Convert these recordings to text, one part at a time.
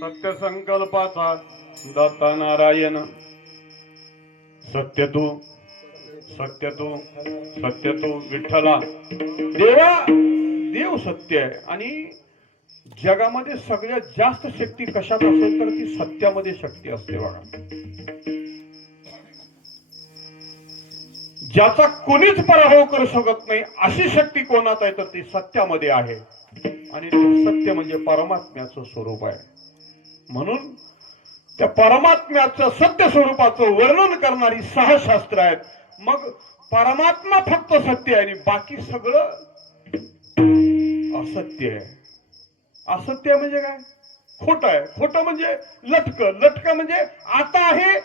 सत्य संकल्पाचा दत्ता नारायण. सत्य तू सत्य तू सत्य तू विठ्ठला. देवा देव सत्य आहे. आणि जगामध्ये सगळ्यात जास्त शक्ती कशात असेल तर ती सत्यामध्ये शक्ती असते बघा. ज्याचा कोणीच पराभव करू शकत नाही अशी शक्ती कोणात आहे तर ती सत्यामध्ये आहे. आणि सत्य म्हणजे परमात्म्याचं स्वरूप आहे. म्हणून त्या परमात्म्याचं सत्य स्वरूपाचं वर्णन करणारी सहा शास्त्र आहेत. मग परमात्मा फक्त सत्य आहे आणि बाकी सगळं असत्य आहे. असत्य म्हणजे काय? खोट आहे. खोट म्हणजे लटक. लटक म्हणजे आता आहे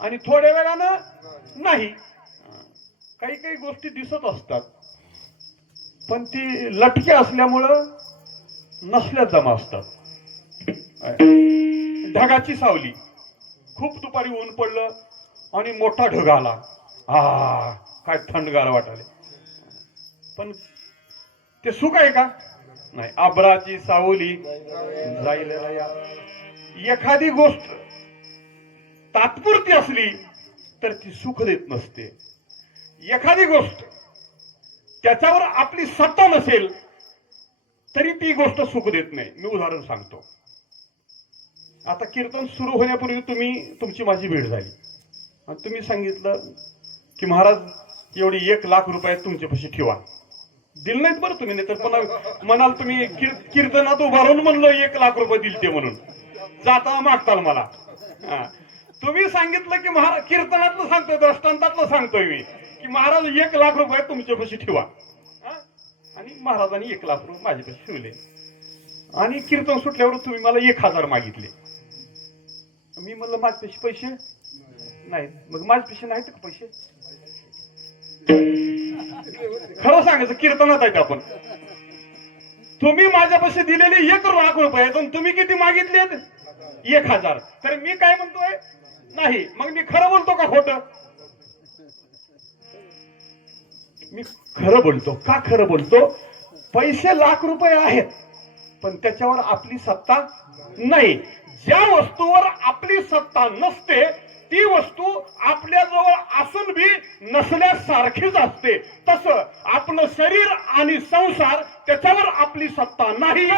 आणि थोड्या वेळानं नाही. काही काही गोष्टी दिसत असतात. पण ती लटके असल्यामुळं नसल्या जमा असतात. ढगाची सावली. खूप दुपारी ऊन पडलं आणि मोठा ढग आला. आ काय थंडगार वाटाले पण ते सुख आहे का? नाही. आबराची सावली जाईल एखादी गोष्ट तात्पुरती असली तर ती सुख देत नसते. एखादी गोष्ट त्याच्यावर आपली सत्ता नसेल तरी ती गोष्ट सुख देत नाही. मी उदाहरण सांगतो. आता कीर्तन सुरू होण्यापूर्वी तुम्ही तुमची माझी भेट झाली. आणि तुम्ही सांगितलं की महाराज एवढी एक लाख रुपये तुमच्यापाशी ठेवा. दिल नाहीत बरं तुम्ही नाही तर पुन्हा म्हणाल तुम्ही कीर- कीर्तनात उभारून म्हणलो एक लाख रुपये दिल ते म्हणून. जाता मागताल मला. हा. तुम्ही सांगितलं की महाराज कीर्तनातलं सांगतोय दृष्टांतातलं सांगतोय मी की महाराज एक लाख रुपये तुमच्यापाशी ठेवा. हा? आणि महाराजांनी एक लाख रुपये माझ्यापाशी ठेवले. आणि कीर्तन सुटल्यावर तुम्ही मला एक हजार मागितले. मी म्हणलं माझ्यापाशी पैसे? नाही. मग माझ्यापाशी नाहीत का पैसे? खरं सांगायचं कीर्तनात आहेत आपण? तुम्ही माझ्यापाशी दिलेले एक लाख रुपये तुम्ही किती मागितलेत? एक हजार. तर मी काय म्हणतोय? नाही. मग मी खरं बोलतो का खोट? मी खरं बोलतो. का खरं बोलतो? पैसे लाख रुपये आहेत पण त्याच्यावर आपली सत्ता नाही. ज्या वस्तूवर आपली सत्ता नसते ती वस्तू आपल्याजवळ असून बी नसल्यासारखीच असते. तसं आपलं शरीर आणि संसार त्याच्यावर आपली सत्ता नाही.